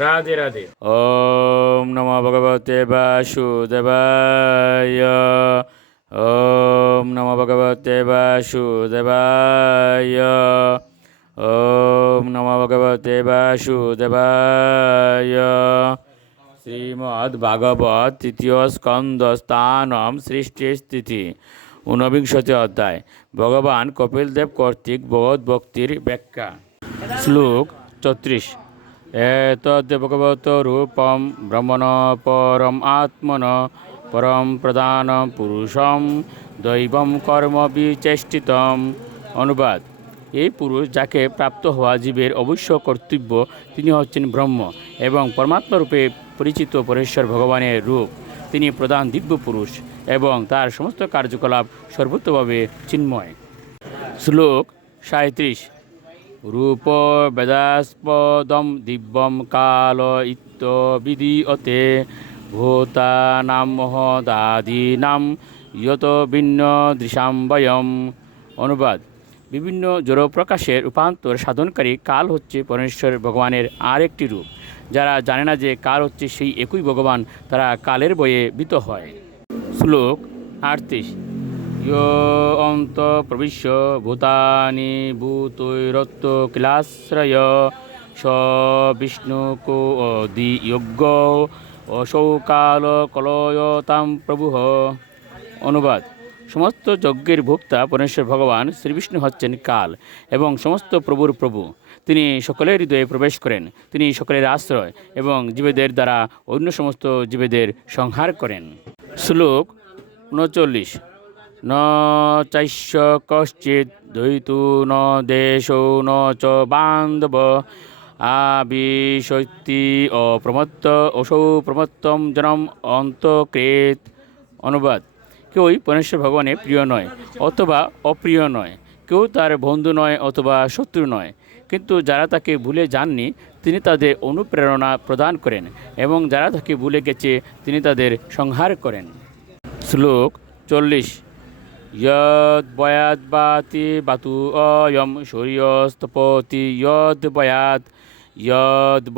রাধে রাধে। ওম নমো ভগবতে বাসুদেবায়। ওম নমো ভগবতে বাসুদেবায়। ওম নমো ভগবতে বাসুদেবায়। শ্রীমদ্ ভাগবত তৃতীয় স্কন্দ স্থানম সৃষ্টি স্থিতি ঊনবিংশতি অধ্যায়। ভগবান কপিলদেব কর্তৃক ভগবত ভক্তির ব্যাখ্যা। শ্লোক 34। এতদ্ ভগবত রূপম ব্রহ্মণ পরম আত্মন পরম প্রধান পুরুষম দৈবম কর্ম বিচেষ্টিতম। অনুবাদ: এই পুরুষ যাকে প্রাপ্ত হওয়া জীবের অবশ্য কর্তব্য, তিনি হচ্ছেন ব্রহ্ম এবং পরমাত্মারূপে পরিচিত পরেশ্বর ভগবানের রূপ। তিনি প্রধান দিব্য পুরুষ এবং তার সমস্ত কার্যকলাপ সর্বতভাবে চিন্ময়। শ্লোক 37। রূপ বেদাস্পদম দিব্যম কাল ইত্যবিধীয়তে ভূতানাম মহদাদীনাম ইয়ত ভিন্ন দৃশাম বয়ম। অনুবাদ: বিভিন্ন জড় প্রকাশের রূপান্তর সাধনকারী কাল হচ্ছে পরমেশ্বর ভগবানের আর একটি রূপ। যারা জানে না যে কাল হচ্ছে সেই একই ভগবান, তারা কালের বয়ে ভীত হয়। শ্লোক 38। ইয়ো অন্ত প্রবিশ্য ভূতানি ভূতৈরত্ত কিলাশ্রয় স বিষ্ণুকো অধিযোগ্য অসৌ কাল কলয়তাম প্রভু। অনুবাদ: সমস্ত যজ্ঞের ভোক্তা পরমেশ্বর ভগবান শ্রীবিষ্ণু হচ্ছেন কাল এবং সমস্ত প্রভুর প্রভু। তিনি সকলের হৃদয়ে প্রবেশ করেন। তিনি সকলের আশ্রয় এবং জীবেদের দ্বারা অন্য সমস্ত জীবেদের সংহার করেন। শ্লোক 39। ন চাইস্য কশ্চিৎ দ্বৈতু ন দেশো ন চ বান্ধব আবিশক্তি অপ্রমত্ত অসৌ প্রমত্তম জনম অন্তকৃত। অনুবাদ: কেউই পরমেশ্বর ভগবানের প্রিয় নয় অথবা অপ্রিয় নয়, কেউ তার বন্ধু নয় অথবা শত্রু নয়, কিন্তু যারা তাকে ভুলে যাননি তিনি তাদের অনুপ্রেরণা প্রদান করেন এবং যারা তাকে ভুলে গেছে তিনি তাদের সংহার করেন। শ্লোক 40। ইয়দ বয়াদ বাতি বাতু অয়ম সূর্যস্তপতি ইয়দ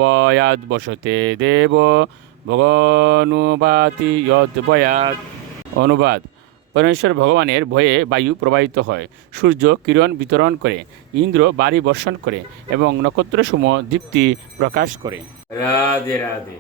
বয়াদ বসতে দেব ভগনুবাতি ইয়দ বয়াদ। অনুবাদ: পরমেশ্বর ভগবানের ভয়ে বায়ু প্রবাহিত হয়, সূর্য কিরণ বিতরণ করে, ইন্দ্র বাড়ি বর্ষণ করে এবং নক্ষত্রসমূহ দীপ্তি প্রকাশ করে। রাধে রাধে।